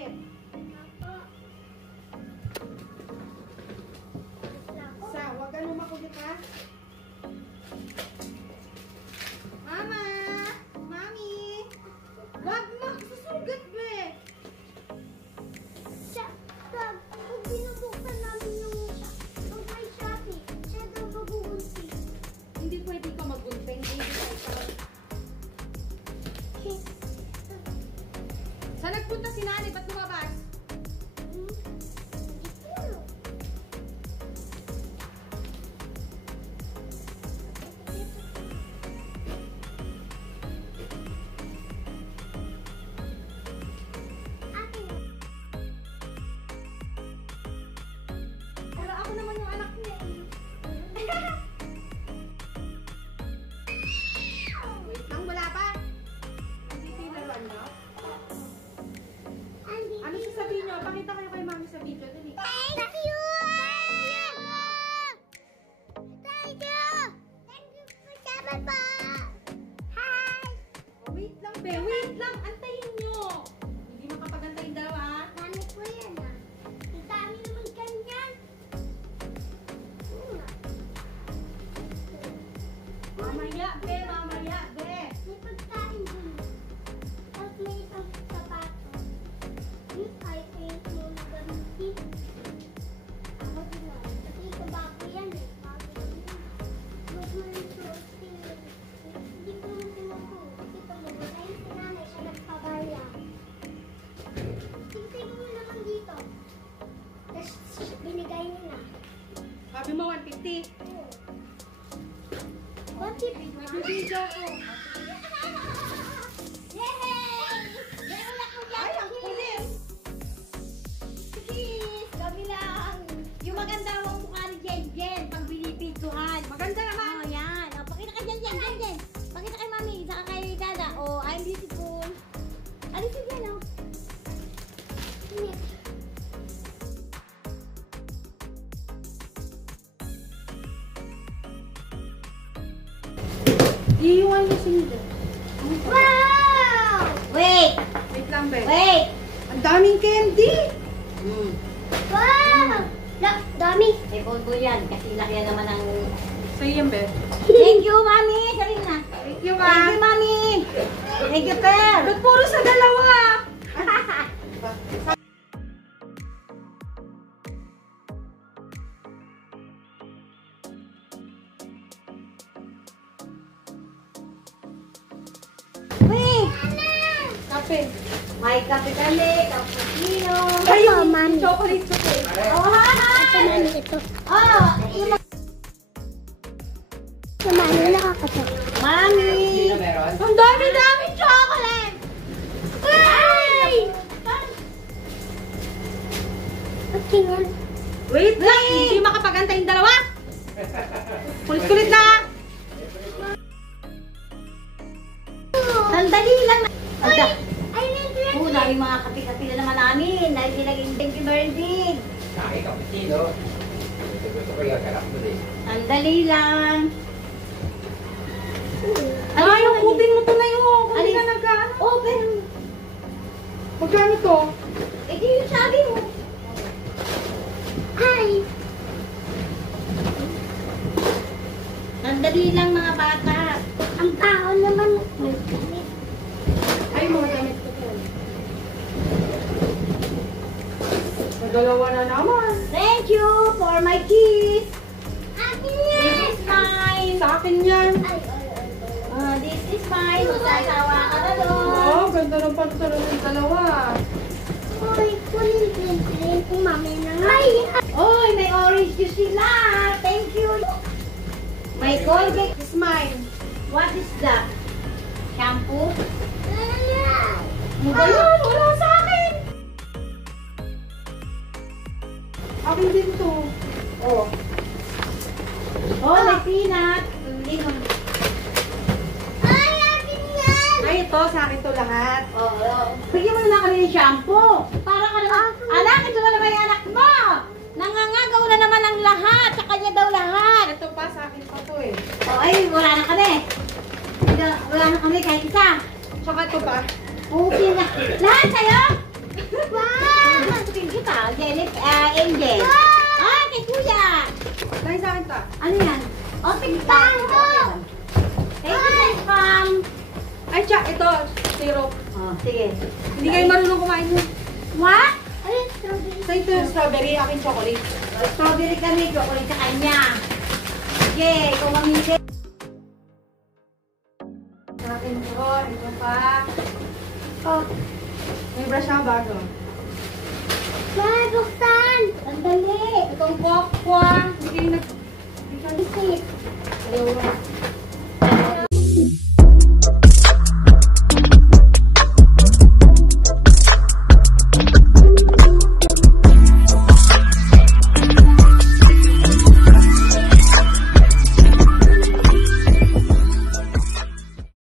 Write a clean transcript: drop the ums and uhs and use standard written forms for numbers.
damit. Sa, huwag ganun makulit ha. Mama! Mami! Wag mo! Susugat ba eh! Pag binubuksan namin yung may Shopee, siya daw magugunti. Hindi pwede ka maggunting. Saan nagpunta si Nani? Ba't lumabas? Wala ako naman yung anak niya. Wait lang, wala pa. Hindi laruan niyo? Ano sasabihin niyo? Pakita kayo kay Mami sa video. Dali. Thank you! Thank you! Thank you for sabi po! Hi! Oh, wait lang, be. Wait lang. Antayin niyo. Hindi makapagantay yung dalawa. Dami po yan ah. Ang dami naman ganyan. Mamaya, be. Mamaya, be. May pagkain dun. Tapos may isang sapato. Yung iPhone mo na gamitin. Ako din ah. Kasi ito bago yan eh. Bago yan. Huwag mo yung suotin. Hindi ko naman tinuko. Ito mo. Ngayon si nanay siya nagpabaya. Tingnan mo naman dito. Tapos binigay niya na. Sabi mo 150. Oo. What if Nabibidyo ko. Yay! Meron ako dyan. Ay, ang kulit. Cheese! Kami lang. Yung maganda ang mukha ni Jen Jen pag binipidyohan. Maganda naman. Oh, yan. Oh, pakita kay Jen Jen. Jen Jen. Pakita kay Mami. Saka kay Dada. Oh, I'm beautiful. Alisin yan, oh. Iiwan niyo si Nida. Wow! Wait! Wait lang, be. Wait! Ang daming candy. Wow! Dami. May bonbon yan. Kasi laki naman ang... Sa'yo yan, be. Thank you, Mami. Sarin na. Thank you, Thank you, ma. Mami. Thank you, Per. Ba't puro sa dalawa? Wait! Kape. May kape kami, cappuccino. Ay, Mami. Chocolate chocolate. Oh, ito. Oh, yung... Mami, nakakasap. Mami! Ang dami-dami chocolate. Ay! Okay, man. Wait lang. Hindi makapagantay yung dalawa. Kulit-kulit na. Sandali lang. Ay, I need to... Oh, dahil mga kape-kape na naman namin. Dahil nilaging thank you very big. Kaya cappuccino. Gusto ko yung sarap mo din. Sandali lang. ay, yung kutin mo to na yun. Kung hindi Alis. ka nagkaano. Oh, pero... Magkano to? Eh, di yung sabi mo. Hi! Sandali lang mga bata. Ang tao naman. Ay, mga damit ko to. Dalawa na naman. Thank you for my kiss. Akin yan. This is mine. Sa akin yan. This is mine. Magsasawa ka na doon. Oh, ganda ng pantalon ng dalawa. Uy, kunin kung mami na nga. Uy, may orange juice sila. Thank you. May Colgate. It's mine. What is that? Shampoo? Ano ba yun? Wala sa akin. Akin din to. Oh. Oh, may peanut. Hindi mo. Ay, akin yan. Ay, ito. Sa akin to lahat. Oo. Bigyan mo na kami ng shampoo. Para ka naman. Anak, ito na naman yung anak mo. Nangangagaw na naman ang lahat. Sa kanya daw lahat. Ito pa, sa akin pa to eh. Oh, ay, wala na kami. Wala na kami kahit isa. Tsaka ito pa. Okay na. Lahat sa'yo? Wow! Baho! Thank you, ma'am. Ay, tsa, ito. Syrup. Oh, sige. Hindi kayo marunong kumain nun. What? Ay, strawberry. So, ito yung strawberry, akin chocolate. Strawberry kami, chocolate sa kanya. Sige, ikaw mamili. Sa akin ito, ito pa. Oh, May brush na bago. may buksan! Sandali! Itong popcorn. Hindi kayo nag... Bisit. Dalawa.